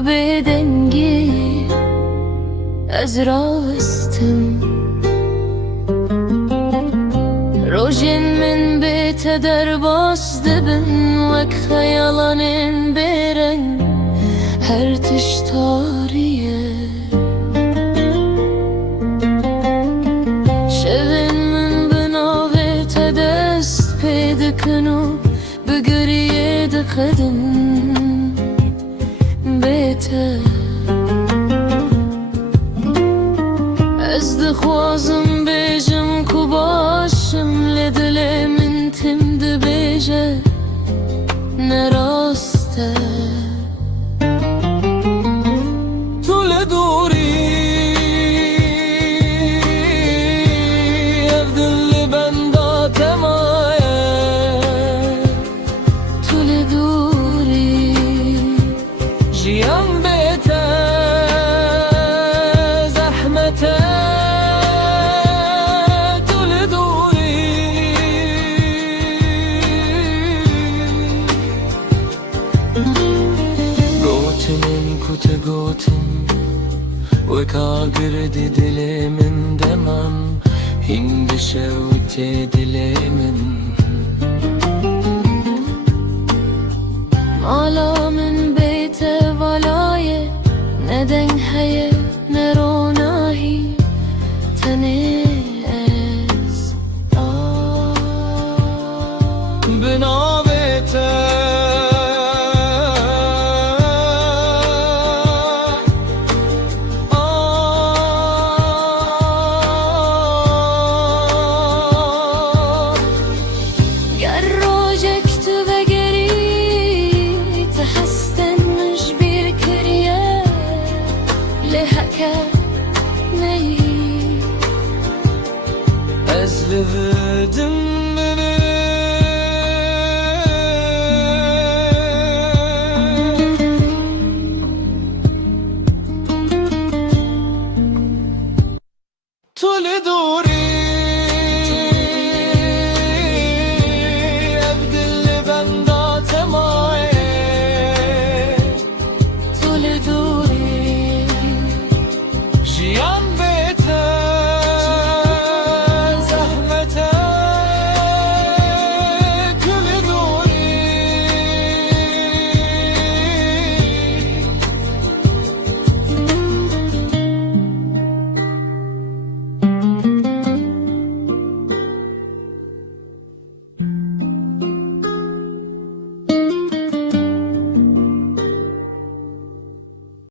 بدنجي أزراستم روجين من بيت درباس دبن وك خيالان برن هر تشتاريه شبن من بناوه تدست پیدکنو بگریه دقدن بیته از دخوازم بیجم کو باشم لدل من تم دبیجه نراسته تو لدوری evdin benda temaye تو لدوری jiyan bete zahmete تو لدوری gotinim kute gotim وكا قردي دلي من دمم هند شوتي دلي من مالا من بيت ولاية ندن هي نروناهي تنيس بنابته ezledim